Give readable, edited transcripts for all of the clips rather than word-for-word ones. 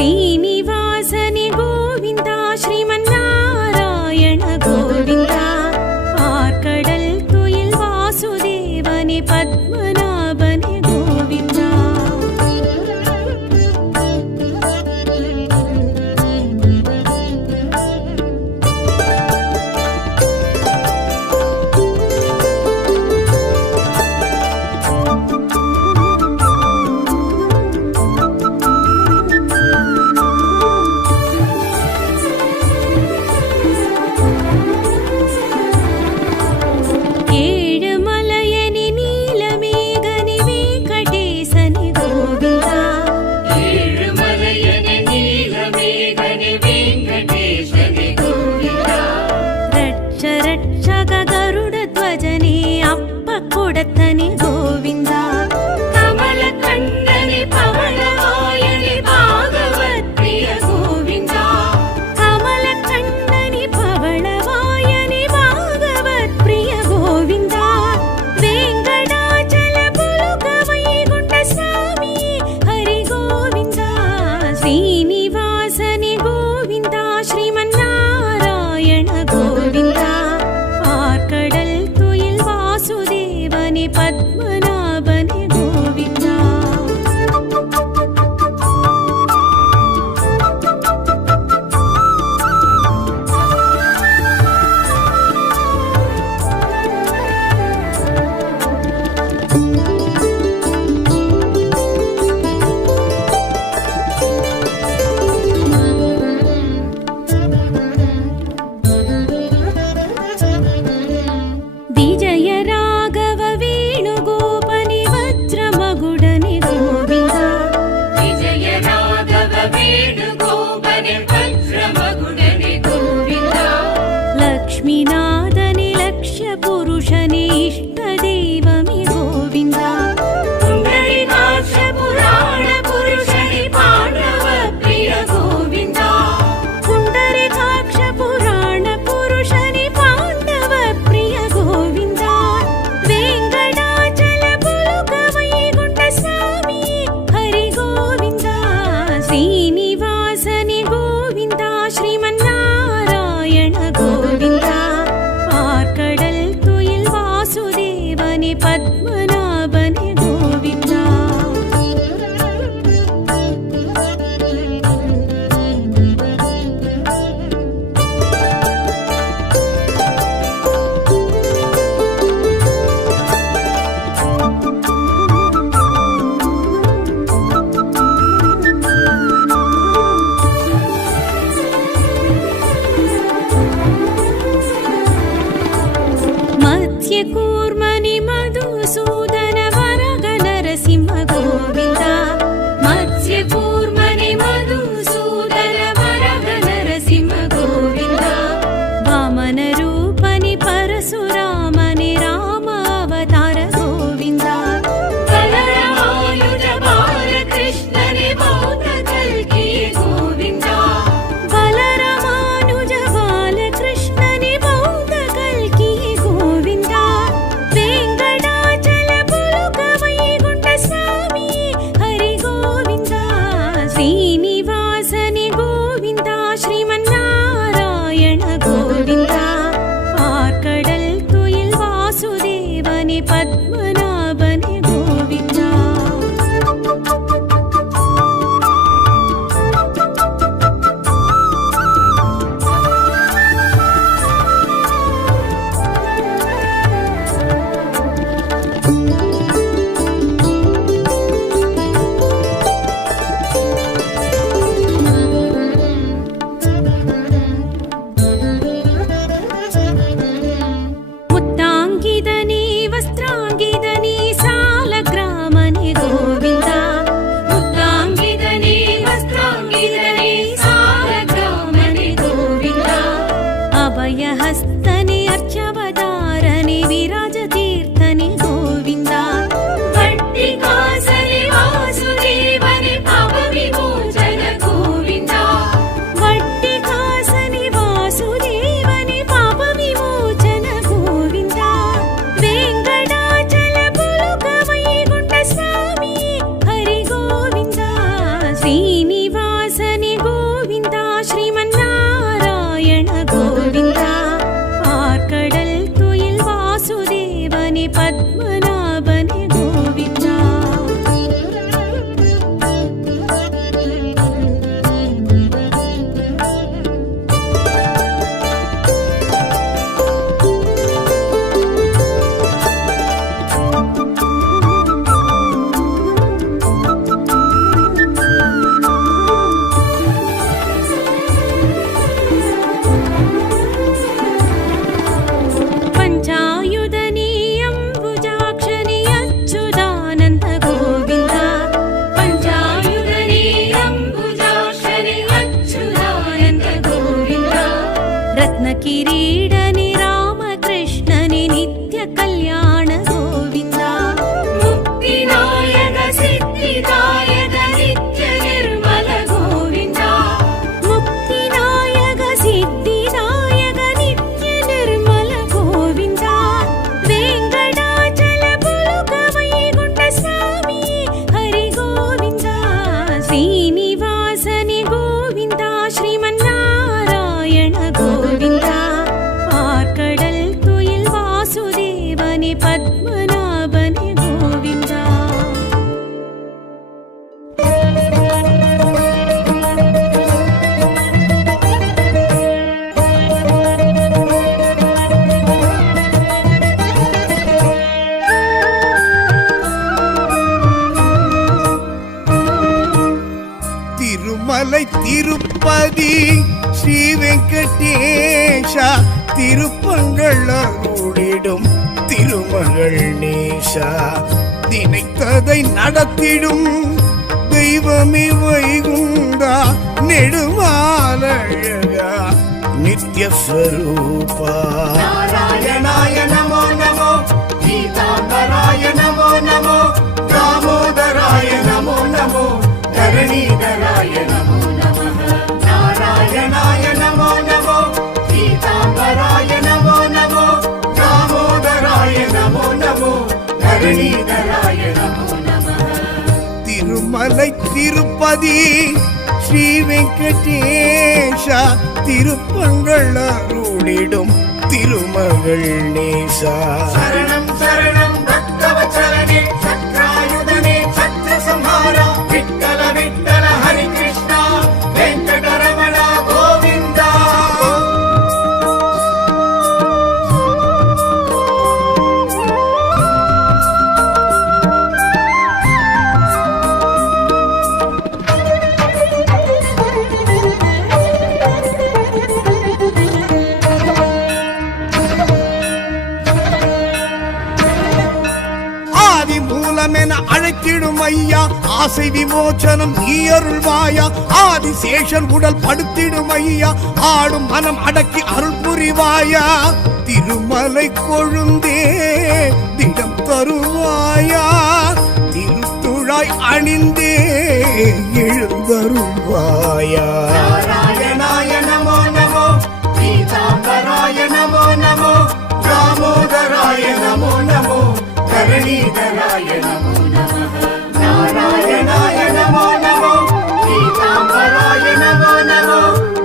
శ్రీనివాసని గోవింద శ్రీమన్నారాయణ గోవింద ఆర్కడల్ తుயில் వాసుదేవని పద్మనాభని గోవింద కొడతని గోవింద కమల కండని పవళవాయని భాగవత్ ప్రియ గోవింద కమల కండని పవళవాయని భాగవత్ ప్రియ గోవింద వెంకటాచల పులుక వైకుంఠ స్వామి హరి గోవింద శ్రీనివాసని గోవింద శ్రీమన్నారాయణ గోవింద ఆర్కడల్ తుயில் వాసుదేవని పద్మనాభని గోవింద విజయ రాఘవ వేణుగోపని వజ్రమగుడని గోవింద విజయ రాఘవ వేణుగోపని వజ్రమగుడని గోవింద లక్ష్మీనాథని లక్ష్య పురుషని ఇష్టదైవమి గోవింద పుండరీకాక్ష పురాణ పురుషని పాండవ ప్రియ గోవింద పుండరీకాక్ష పురాణ పురుషని పాండవ ప్రియ గోవింద వెంకటాచల పులుక వైకుంఠ స్వామి హరి గోవింద శ్రీనివాసని గోవింద శ్రీమన్నారాయణ గోవింద ఆర్కడల్ తుயில் వాసుదేవని పద్మనాభని గోవింద మత్స్యకూర్మని మధుసూదన వరగ నరసింహ గోవింద మత్స్యకూర్మని మధుసూదన వరగ నరసింహ గోవింద వామన రూపని పరశురామని రామావతార గోవింద బలరామానుజ బాలకృష్ణని బౌద్ధ కల్కి గోవింద బలరామానుజ బాలకృష్ణని బౌద్ధ కల్కి గోవింద వెంకటాచల పులుక వైకుంఠ స్వామి హరి గోవింద శ్రీనివాసని గోవింద శ్రీమన్నారాయణ గోవింద ఆర్కడల్ తుயில் వాసుదేవని పద్మనాభని గోవింద किरीडनि रामकृष्णनि नित्य कल्याण गोविन्द मुक्तिदायक सिद्धिदायक नित्य निर्मल गोविन्द मुक्तिदायक सिद्धिदायक नित्य निर्मल गोविन्द वेङ्कटाचल पुलुक वैकुण्ठ स्वामी हरि गोविन्द श्रीनिवासनि गोविन्द श्रीमन्नारायण गोविन्द आर्कडल् तुयिल् वासुदेवनि पद्मनाभनि गोविन्द திருமலை திருப்பதி ஸ்ரீ வெங்கடேஷா திருப்பங்கள் அருளிடும் திருமகள் நேசா நினைத்ததை நடத்திடும் தெய்வமே வைகுண்டா நெடுமாலழகா நித்யஸ்வரூபா नारायणाय नमो नमो गीतांबराय नमो नमो दामोदराय नमो नमो धरणीधराय नमो नमः नारायणाय नमो नमो गीतांबराय नमो नमो दामोदराय नमो नमो धरणीधराय नमो नमः திருமலை திருப்பதி ஸ்ரீ வெங்கடேஷா திருப்பங்கள் அருளிடும் திருமகள் நேசா शरणं शरणं भक्तवचरणे चक्रायुधने छत्रसंहारा विठ्ठल विठ्ठल हरि कृष्णा वेंकटरमण गोविन्दा ஆதி மூலமென அழைத்திடும் ஐயா ஆசை விமோச்சனம் நீ அருள்வாயா ஆதிசேஷன் உடல் படுத்திடும் ஐயா ஆடும் மனம் அடக்கி அருள் புரிவாயா திருமலை கொழுந்தே திடம் தருவாயா திருத்துழாய் அணிந்தே எழுந்தருள்வாயா नारायणाय नमो नमो गीतांबराय नमो नमो दामोदराय नमो नमो धरणीधराय नमो नमः नारायणाय नमो नमो गीतांबराय नमो नमो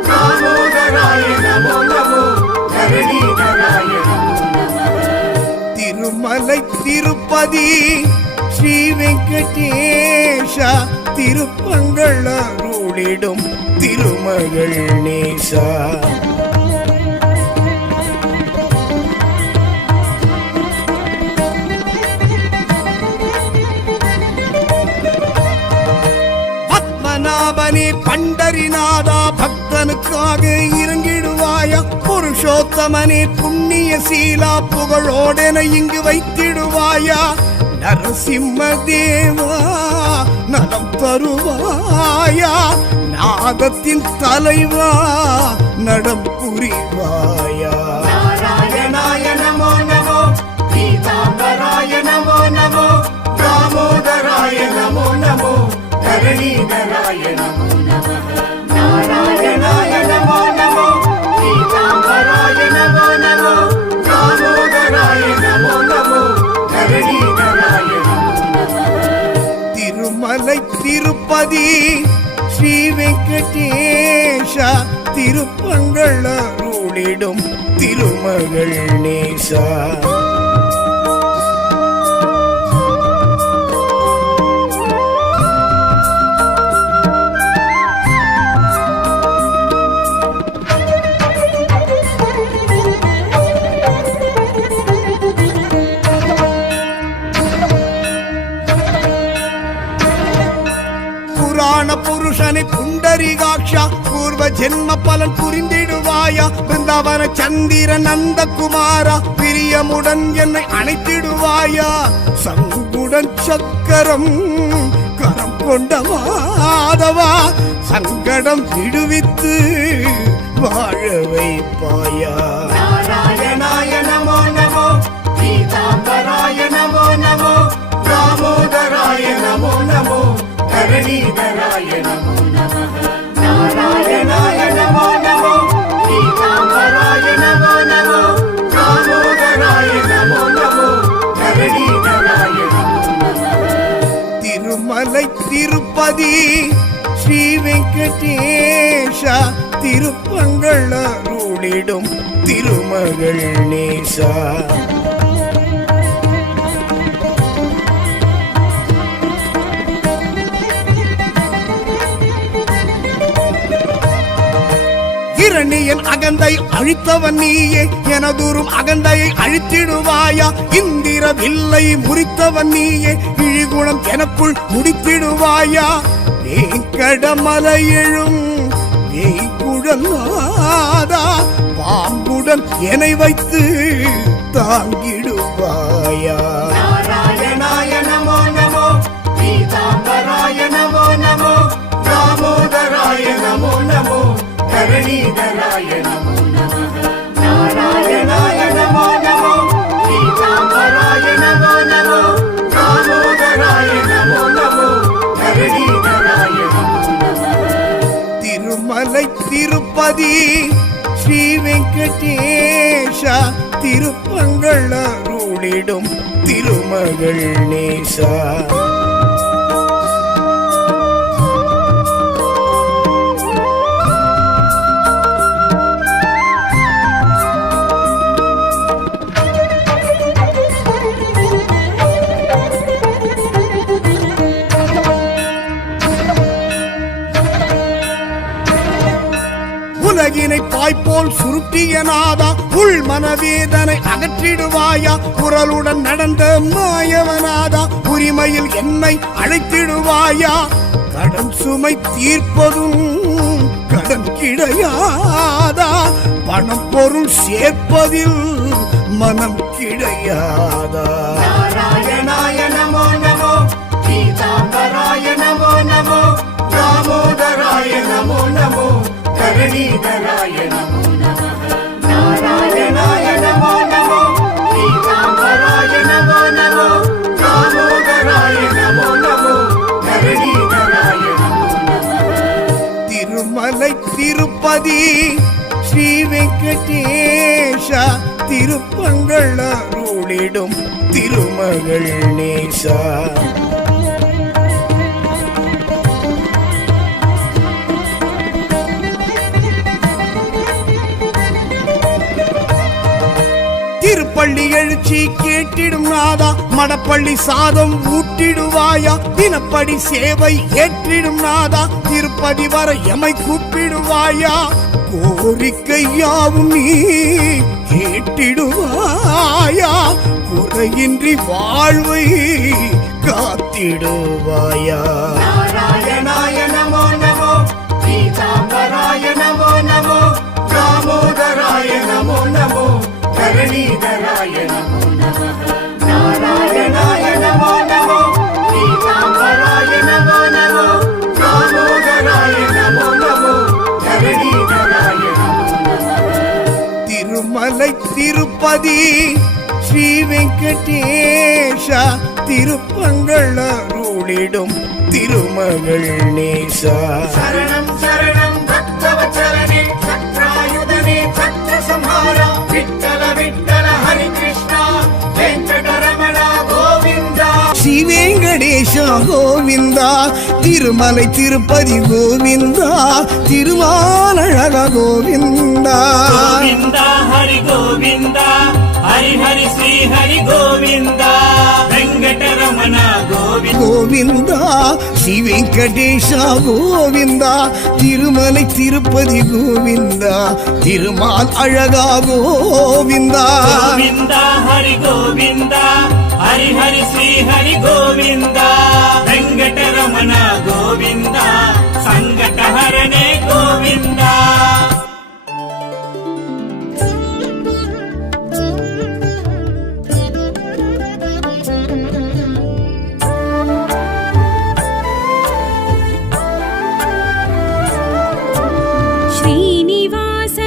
दामोदराय नमो नमो धरणीधराय नमो नमः திருமலை திருப்பதி ஸ்ரீ வெங்கடேஷா திருப்பங்கள் அருளிடும் திருமகள் நேசா பத்மநாபனே பண்டரிநாதா பக்தனுக்காக இறங்கிடுவாயா புருஷோத்தமனே புண்ணிய சீலா புகழோடென இங்கு வைத்திடுவாயா நரசிம்ம தேவா நலம் தருவாயா நாதத்தின் தலைவா நடம் புரிவாயா नारायणाय नमो नमो गीतांबराय नमो नमो दामोदराय नमो नमो धरणीधराय नमो नमः नारायणाय नमो नमो गीतांबराय नमो नमो दामोदराय नमो नमो धरणीधराय नमो नमः திருமலை திருப்பதி ஸ்ரீ வெங்கடேஷா திருப்பங்கள் அருளிடும் திருமகள் நேசா புராண புருஷனை புண்டரிகாட்சா பூர்வ ஜென்ம பலன் புரிந்திடுவாயா பிருந்தாவன சந்திர நந்த குமாரா பிரியமுடன் என்னை அணைத்திடுவாயா சங்குடன் சக்கரம் கரம் கொண்ட மாதவா சங்கடம் விடுவித்து வாழ வைப்பாயா. நாராயணாய நமோ நமோ, பீதாம்பராய நமோ நமோ, தாமோதராய நமோ நமோ, தரணீதராய நமோ நமः. நாராயணாய நமோ நமோ, பீதாம்பராய நமோ நமோ, தாமோதராய நமோ நமோ, தரணீதராய நமோ நமः. திருமலை திருப்பதி ஸ்ரீ வெங்கடேஷா, திருப்பங்கள் அருளிடும் திருமகள் நேசா. இரணியன் அகந்தை அழித்தவன் நீயே, எனதூரும் அகந்தையை அழித்திடுவாயா. இந்திர வில்லை முறித்தவன் நீயே, இழிகுணம் எனக்குள் முடித்திடுவாயா. வேங்கடமலை எழும் வேய்குழலாதா, பாம்புடன் என்னை வைத்து தாங்கிடுவாயா. நாராயணாய நமோ நமோ, பீதாம்பராய நமோ நமோ, தாமோதராய நமோ நமோ, தரணீதராய நமோ நமः. நாராயணாய நமோ நமோ, பீதாம்பராய நமோ நமோ, தாமோதராய நமோ நமோ, தரணீதராய நமோ நமः. திருமலை திருப்பதி ஸ்ரீ வெங்கடேஷா, திருப்பங்கள் அருளிடும் திருமகள் நேசா. உலகினை பாய்போல் சுருட்டிய நாதா, உள் மனவேதனை அகற்றிடுவாயா. குரலுடன் நடந்த மாயவனாதா, உரிமையில் என்னை அழைத்திடுவாயா. கடன் சுமை தீர்ப்பதும் கடன் கிடையாதா, பணம் பொருள் சேர்ப்பதில் மனம் கிடையாதா. நாராயணாய நமோ நமோ, பீதாம்பராய நமோ நமோ, தாமோதராய நமோ நமோ, தரணீதராய நமோ நமः. நாராயணாய நமோ நமோ, பீதாம்பராய நமோ நமோ, தாமோதராய நமோ நமோ, தரணீதராய நமோ நமः. திருமலை திருப்பதி ஸ்ரீ வெங்கடேஷா, திருப்பங்கள் அருளிடும் திருமகள் நேசா. திருப்பள்ளி எழுச்சி கேட்டிடும் நாதா, மடப்பள்ளி சாதம் ஊட்டிடுவாயா. தினப்படி சேவை ஏற்றிடும் நாதா, திருப்பதி வர எமை கூப்பிடுவாயா. கோரிக்கை யாவும் நீ கேட்டிடுவாயா, குறையின்றி வாழ்வை காத்திடுவாயா. நாராயணாய நமோ நமோ, பீதாம்பராய நமோ நமோ, தாமோதராய நமோ நமோ, தரணீதராய நமோ நமः. நாராயணாய நமோ நமோ, பீதாம்பராய நமோ நமோ, தாமோதராய நமோ நமோ, தரணீதராய நமோ நமः. திருமலை திருப்பதி ஸ்ரீ வெங்கடேஷா, திருப்பங்கள் அருளிடும் திருமகள் நேசா. சரணம் சரணம் பக்தவத்சலனே, சத்ராயுதனே, சத்ர சம்ஹாரா, விட்டல விட்டல ஹரி கிருஷ்ணா, வெங்கடரமண கோவிந்தா. ஸ்ரீ வெங்கடேஷா கோவிந்தா, திருமலை திருப்பதி கோவிந்தா, திருமாலழகா கோவிந்தா. गोविंदा हरि गोविंदा, हरि हरि श्री हरि गोविंदा, वेंकटरमण गोविंदा. கோவிந்தா ஸ்ரீ வெங்கடேஷா கோவிந்தா, திருமலை திருப்பதி கோவிந்தா, திருமால் அழகா கோவிந்தா. गोविंदा हरि गोविंदा, हरि हरि श्री हरि गोविंदा, वेंकटरमण गोविंदा, संकटहरणे गोविंदा. श्रीनिवास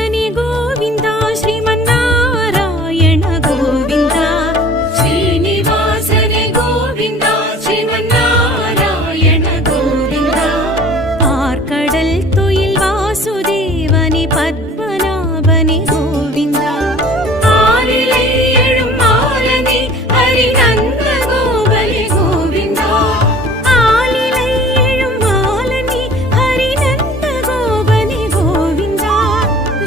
பத்மநாபனே கோவிந்தா ஆலிலை எழும் மாலனே ஹரிநந்த கோபனே கோவிந்தா ஆலிலை எழும் மாலனே ஹரிநந்த கோபனே கோவிந்தா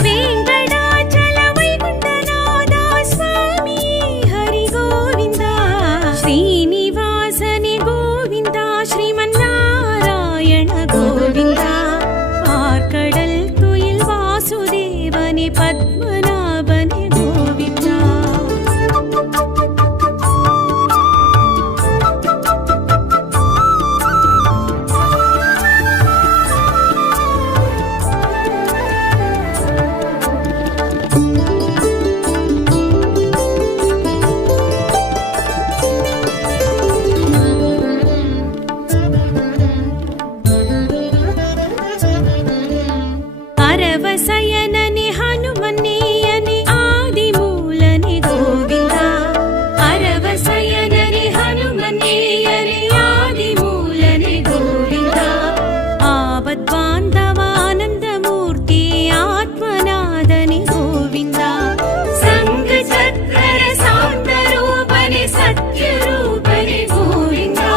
வெங்கடாச்சல வைகுண்டநாதா சுவாமி ஹரி கோவிந்தா ஸ்ரீனிவாசனே கோவிந்தா ஸ்ரீமன்னாராயண கோவிந்தா ஆர்கடல் துயில் வாசுதேவனே பத்மநாபனே கோவிந்தா அரவசயனனே ஹனுமன்னேயனே ஆதிமூலனே கோவிந்தா அரவசயனனே ஹனுமன்னேயனே ஆதிமூலனே கோவிந்தா ஆபத்பாந்தவானந்தமூர்த்தி ஆத்மநாதனே கோவிந்தா சங்க சக்கர சாந்தரூபனே சத்யரூபனே கோவிந்தா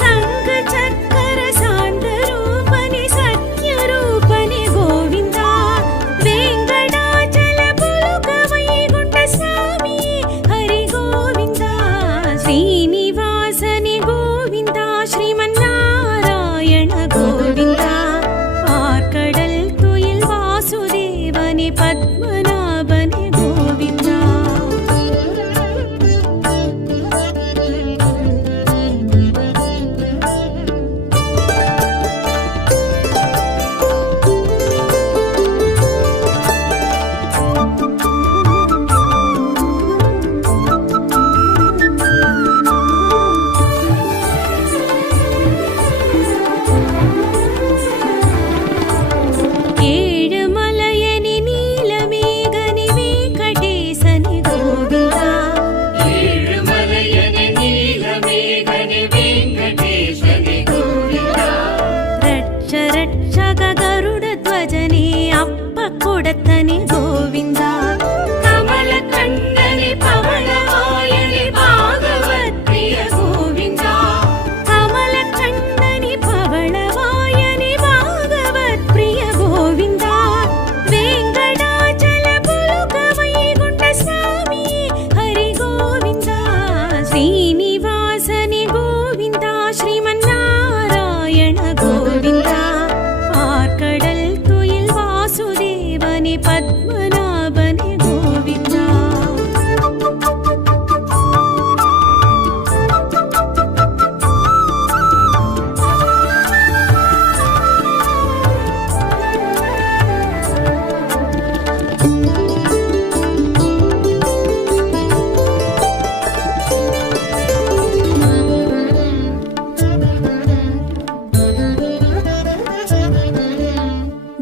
சங்க சக்கர சாந்தரூபனே சத்யரூபனே கோவிந்தா வெங்கடாச்சல புலுக வைகுண்ட சுவாமி ஹரி கோவிந்தா ஸ்ரீனிவாசனே கோவிந்தா ஸ்ரீமன்னாராயண கோவிந்தா ஆர்கடல் துயில் வாசுதேவனே பத்மநாபனே கோவிந்தா ஏழுமலையனே நீலமேகனே வெங்கடேசனே கோவிந்தா ஏழுமலையனே நீலமேகனே வெங்கடேசனே கோவிந்தா ரட்ச ரட்சக கருடத்வஜனே அப்பக்குடத்தனே கோவிந்தா கமலக்கண்ணனே பவளவாயனே பாகவத் பிரிய கோவிந்தா கமலக்கண்ணனே பவளவாயனே பாகவத் பிரிய கோவிந்தா வெங்கடாச்சல புலுக வைகுண்ட சுவாமி ஹரி கோவிந்தா ஸ்ரீனிவாசனே கோவிந்தா ஸ்ரீமன்னாராயண கோவிந்தா ஆர்கடல் துயில் வாசுதேவனே பத்மநாபனே கோவிந்தா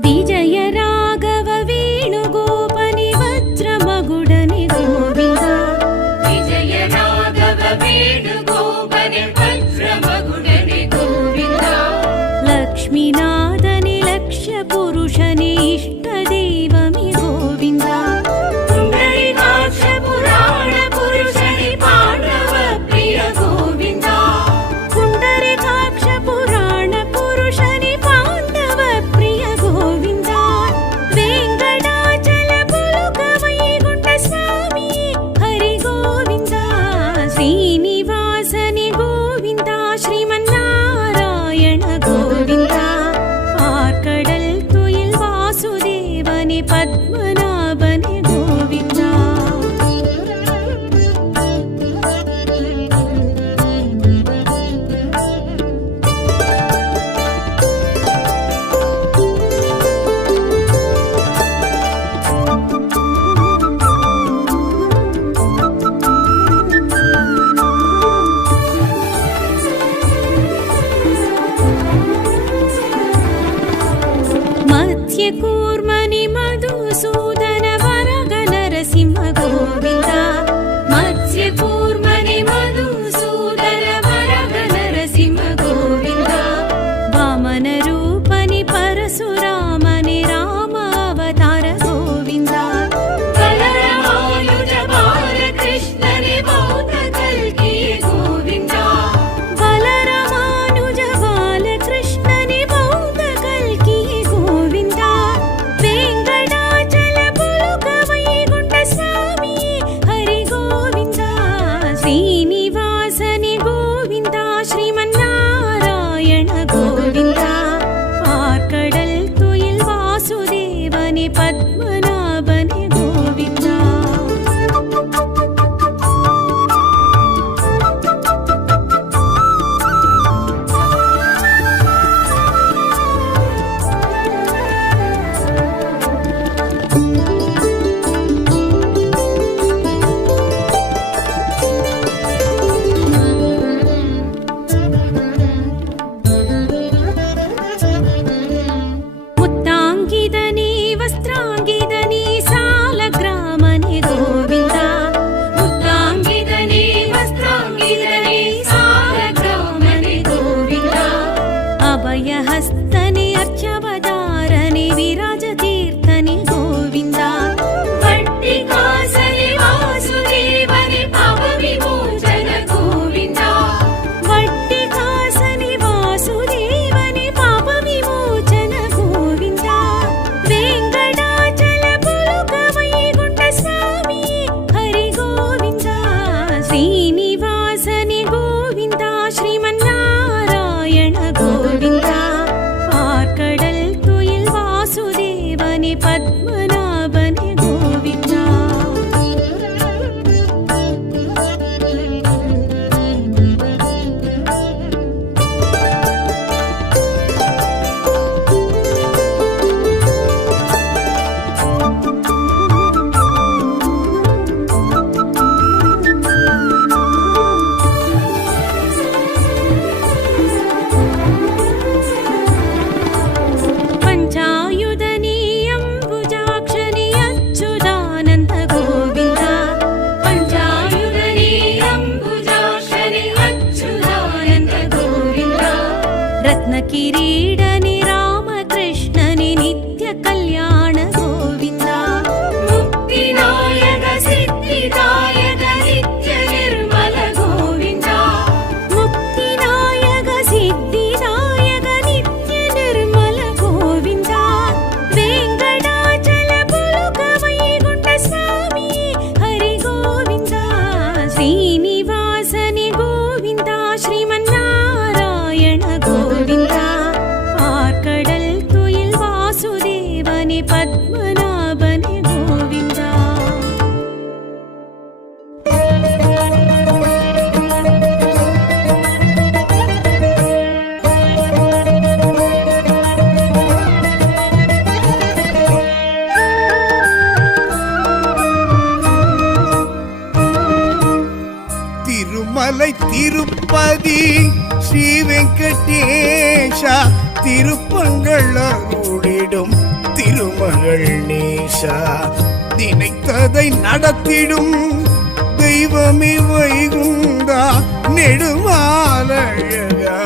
விஜய ராகவ வேணுகோபனே வஜ்ரமகுடனே கோவிந்தா விஜய ராகவ வேணுகோபனே வஜ்ரமகுடனே கோவிந்தா லக்ஷ்மிநாதனே லக்ஷ்ய புருஷனே இஷ்ட தெய்வமே கோவிந்தா புண்டரீகாட்ச புராண புருஷனே பாண்டவ பிரிய கோவிந்தா புண்டரீகாட்ச புராண புருஷனே பாண்டவ பிரிய கோவிந்தா வெங்கடாச்சல புலுக வைகுண்ட சுவாமி ஹரி கோவிந்தா ஸ்ரீனிவாசனே கோவிந்தா ஸ்ரீமன்னாராயண கோவிந்தா ஆர்கடல் துயில் வாசுதேவனே பத்மநாபனே கோவிந்தா मत्स्यकूर्मणि मधुसूदन वरग नरसिंह गोविन्दा मत्स्यकूर्मणि मधुसूदन वरग नरसिंह गोविन्दा वामनरूपनि परशुरामनि राम अवतार ಮುತ್ತಾಂಗಿದನಿ ವಸ್ತ್ರಾಂಗಿದನಿ ಸಾಲಗ್ರಾಮನೆ ಗೋವಿಂದ ಮುತ್ತಾಂಗಿದನಿ ವಸ್ತ್ರಾಂಗಿದನಿ ಸಾಲಗ್ರಾಮನೆ ಗೋವಿಂದ ಅಭಯಹಸ್ತನೆ ಅರ್ಚವದಾರನೆ ವಿರಾಜತೀರ್ಥನೆ ಗೋವಿಂದ ವಟ್ಟಿಕಾಸನೆ ವಾಸುದೇವನೆ ಪಾಪ ವಿಮೋಚನ ಗೋವಿಂದ ವಟ್ಟಿಕಾಸನೆ ವಾಸುದೇವನೆ ಪಾಪ ವಿಮೋಚನ ಗೋವಿಂದ ವೆಂಕಟಾಚಲ ಪುಲಕ ವೈಗುಂಠ ಸ್ವಾಮಿ ಹರಿ ಗೋವಿಂದ ಶ್ರೀನಿವಾಸನೆ ಗೋವಿಂದ ಶ್ರೀಮನ್ನಾರಾಯಣ ಗೋವಿಂದ ಆರ್ಕಡಲ್ ತುಯಿಲ್ ವಾಸುದೇವನೆ ಪದ್ಮನಾಭನೆ ಗೋವಿಂದ ಪಂಚಾಯುಧನಿ ಅಂಬುಜಾಕ್ಷನಿ ಅಚ್ಯುತಾನಂದ ಗೋವಿಂದ ಪಂಚಾಯುಧನಿ ಅಂಬುಜಾಕ್ಷನಿ ಅಚ್ಯುತಾನಂದ ಗೋವಿಂದ ರತ್ನ ಕಿರೀಡನಿ ರಾಮಕೃಷ್ಣನಿ ನಿತ್ಯ ಕಲ್ಯಾಣ ಗೋವಿಂದ ಮುಕ್ತಿನಾಯಕ ಸಿದ್ಧಿದಾಯಕ ನಿತ್ಯ ನಿರ್ಮಲ ಗೋವಿಂದ ಮುಕ್ತಿನಾಯಕ ಸಿದ್ಧಿದಾಯಕ ನಿತ್ಯ ನಿರ್ಮಲ ಗೋವಿಂದ ವೆಂಕಟಾಚಲ ಪುಲಕ ವೈಗುಂಠ ಸ್ವಾಮಿ ಹರಿ ಗೋವಿಂದ ಶ್ರೀನಿವಾಸನೆ ಗೋವಿಂದ ಶ್ರೀಮನ್ನಾರಾಯಣ ಗೋವಿಂದ ಆರ್ಕಡಲ್ ತುಯಿಲ್ ವಾಸುದೇವನೆ ಪದ್ಮನಾಭನೆ ಗೋವಿಂದ திருமலை திருப்பதி ஸ்ரீ வெங்கடேஷ திருப்பங்கள் அருளிடும் திருமகள் நேசா நினைத்ததை நடத்திடும் தெய்வமே வைகுந்தா நெடுமாலழகா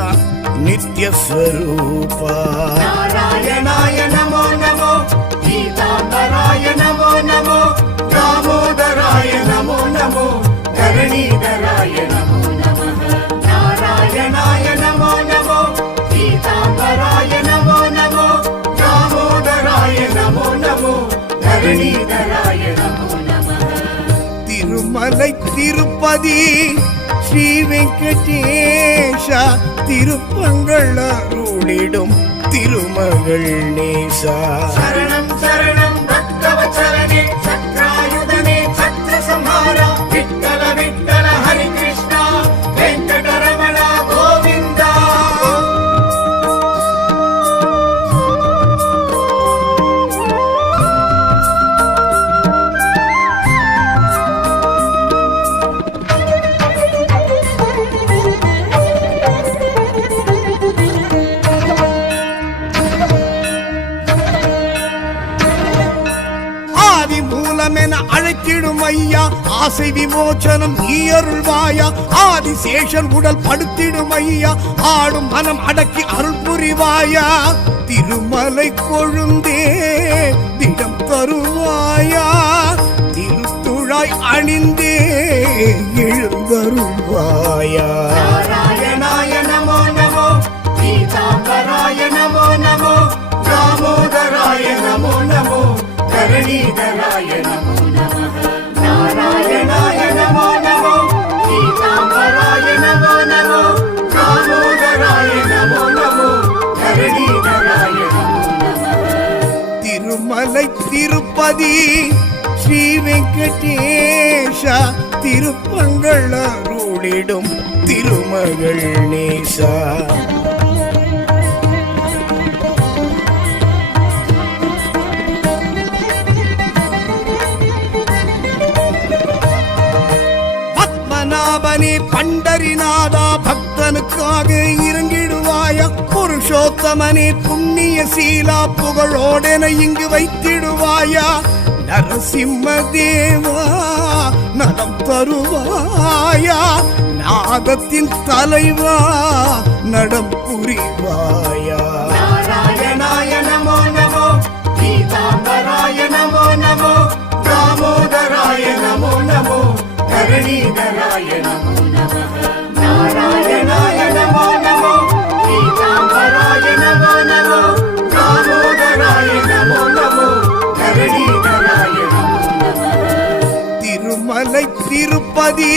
நித்ய ஸ்வரூபா నారాయణాయ నమో నమో గీతాంబరాయ నమో నమో దామోదరాయ నమో నమో ధరణీధరాయ నమో నమః నారాయణాయ నమో నమో గీతాంబరాయ నమో నమో దామోదరాయ నమో నమో ధరణీధరాయ నమో నమః திருமலை திருப்பதி ஸ்ரீ வெங்கடேஷ திருப்பங்கள் அருளிடும் திருமகள் நேசா శరణం శరణం భక్తవత్సలనే చక్రాయుధనే ఛత్ర సంహార విఠ్ఠల విఠ్ఠల హరి కృష్ణ వెంకటరమణ గోవింద ஆதி மூலமென அழைத்திடும் ஐயா ஆசை விமோச்சனம் நீ அருள்வாயா ஆதிசேஷன் உடல் படுத்திடும் ஐயா ஆடும் மனம் அடக்கி அருள் புரிவாயா திருமலை கொழுந்தே திடம் தருவாயா திருத்துழாய் அணிந்தே எழுந்தருள்வாயா నారాయణాయ నమో నమో గీతాంబరాయ నమో నమో దామోదరాయ నమో నమో ధరణీధరాయ నమో నమః నారాయణాయ నమో నమో గీతాంబరాయ నమో నమో దామోదరాయ నమో నమో ధరణీధరాయ నమో నమః திருமலை திருப்பதி ஸ்ரீ வெங்கடேஷ திருப்பங்கள் அருளிடும் திருமகள் நேசா பத்மநாபனே பண்டரிநாதா பக்தனுக்காக இறங்கிடுவாயா புருஷ புருஷோத்தமனே புண்ணிய சீலா புகழோடென இங்கு வைத்திடுவாயா நரசிம்ம தேவா நலம் தருவாயா நாதத்தின் தலைவா நடம் புரிவாயா நாராயணாய நமோ நமோ பீதாம்பராய நமோ நமோ தாமோதராய நமோ நமோ தரணீதராய நமோ நமः நாராயணாய நமோ நமோ பீதாம்பராய நமோ நமோ தாமோதராய நமோ நமோ தரணீதராய நமோ நமः திருமலை திருப்பதி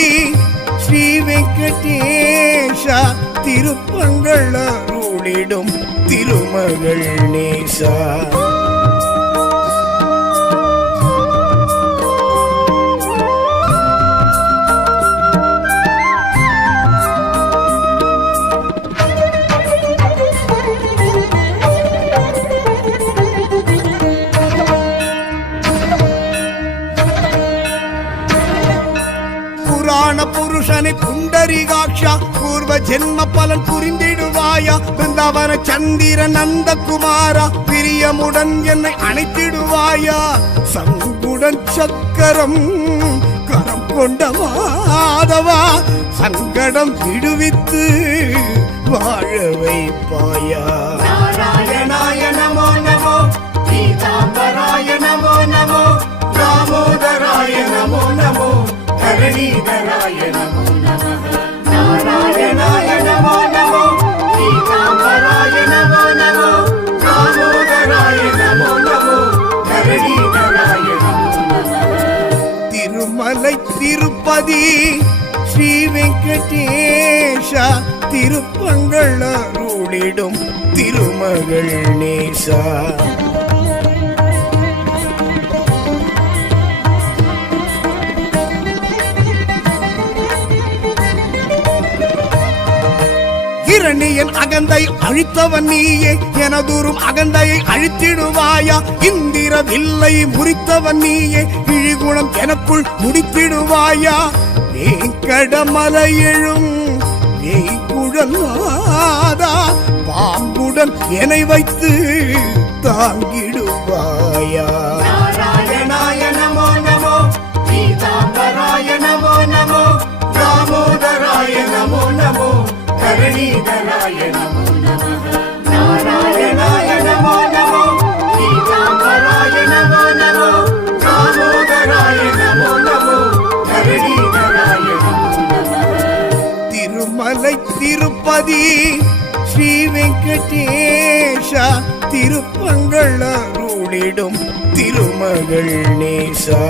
ஸ்ரீ வெங்கடேஷா திருப்பங்கள் அருளிடும் திருமகள் நேசா புருஷனை புண்டரிகாட்சா பூர்வ ஜென்ம பலன் புரிந்திடுவாயா பிருந்தாவன சந்திர நந்தகுமாரா பிரியமுடன் என்னை அணைத்திடுவாயா சங்குடன் சக்கரம் கரம் கொண்ட மாதவா சங்கடம் விடுவித்து வாழ வைப்பாயா நாராயணாய நமோ நமோ பீதாம்பராய நமோ நமோ தாமோதராய நமோ நமோ தரணீதராய நமோ நமः நாராயணாய நமோ நமோ பீதாம்பராய நமோ நமோ தாமோதராய நமோ நமோ தரணீதராய நமோ நமः திருமலை திருப்பதி ஸ்ரீ வெங்கடேஷா திருப்பங்கள் அருளிடும் திருமகள் நேசா இரணியன் அகந்தை அழித்தவன் நீயே எனதூரும் அகந்தையை அழித்திடுவாயா இந்திர வில்லை முறித்தவன் நீயே இழிகுணம் எனக்குள் முடித்திடுவாயா வேங்கடமலை எழும் வேய்குழலாதா பாம்புடன் என்னை வைத்து தாங்கிடுவாயா நாராயணாய நமோ நமோ பீதாம்பராய நமோ நமோ தாமோதராய நமோ நமோ தரணீதராய நமோ நமः நாராயணாய நமோ நமோ பீதாம்பராய நமோ நமோ தாமோதராய நமோ நமோ தரணீதராய நமோ நமः திருமலை திருப்பதி ஸ்ரீ வெங்கடேஷா திருப்பங்கள் அருளிடும் திருமகள் நேசா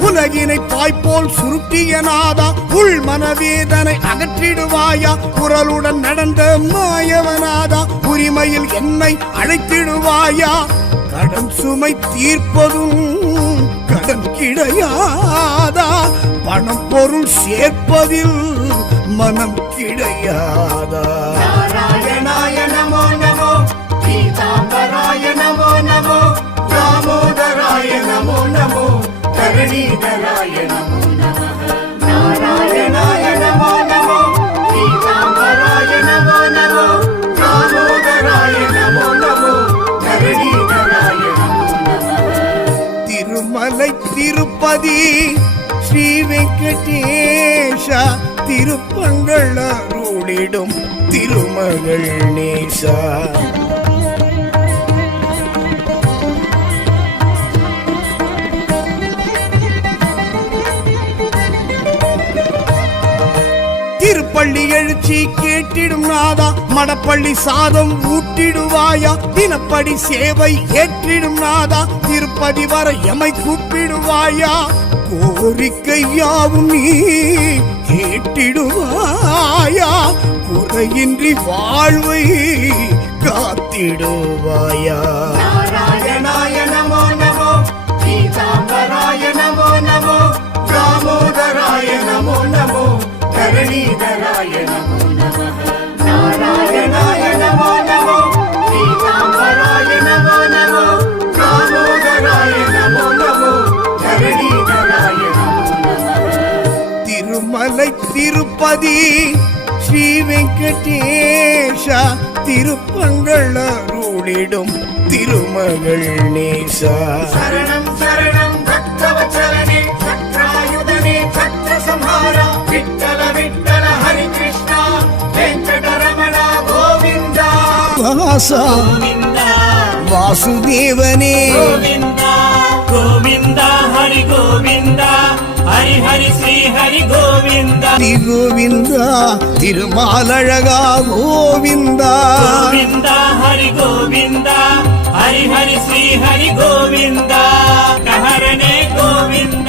உலகினை பாய்போல் சுருட்டிய நாதா உள் மனவேதனை அகற்றிடுவாயா குரலுடன் நடந்த மாயவனாதா உரிமையில் என்னை அழைத்திடுவாயா கடன் சுமை தீர்ப்பதும் கடன் கிடையாதா பணம் பொருள் சேர்ப்பதில் மனம் கிடையாதா நாராயணாய நமோ நமோ பீதாம்பராய நமோ நமோ தாமோதராய நமோ நமோ தரணீதராய நமோ நமः நாராயணாய நமோ நமோ பீதாம்பராய நமோ நமோ தாமோதராய நமோ நமோ தரணீதராய நமோ நமः திருமலை திருப்பதி ஸ்ரீ வெங்கடேஷா திருப்பங்கள் அருளிடும் திருமகள் நேசா திருப்பள்ளி எழுச்சி கேட்டிடும் நாதா மடப்பள்ளி சாதம் ஊட்டிடுவாயா தினப்படி சேவை ஏற்றிடும் நாதா திருப்பதி வர எமை கூப்பிடுவாயா கோரிக்கை யாவும் நீ கேட்டிடுவாயா குறையின்றி வாழ்வை காத்திடுவாயா நாராயணாய நமோ நமோ பீதாம்பராய நமோ நமோ தாமோதராய நமோ धरणीधराय नमो नमः नारायणाय नमो नमो पीताम्बराय नमो नमो दामोदराय नमो नमो धरणीधराय नमो नमः திருமலை திருப்பதி ஸ்ரீ வெங்கடேஷா திருப்பங்கள் அருளிடும் திருமகள் நேசா शरणं शरणं भक्तवत्सलने चक्रायुधने चक्रसंहारा विठ्ठल विठ्ठल हरि कृष्णा वेङ्कटरमण गोविन्द வாசா வாசுதேவனே गोविंदा गोविंदा हरि गोविंदा हरि हरि श्री हरि गोविंदा ஸ்ரீ கோவிந்தா திருமாலழகா கோவிந்தா गोविंदा हरि गोविंदा हरि हरि श्री हरि गोविंदा कहरने गोविंदा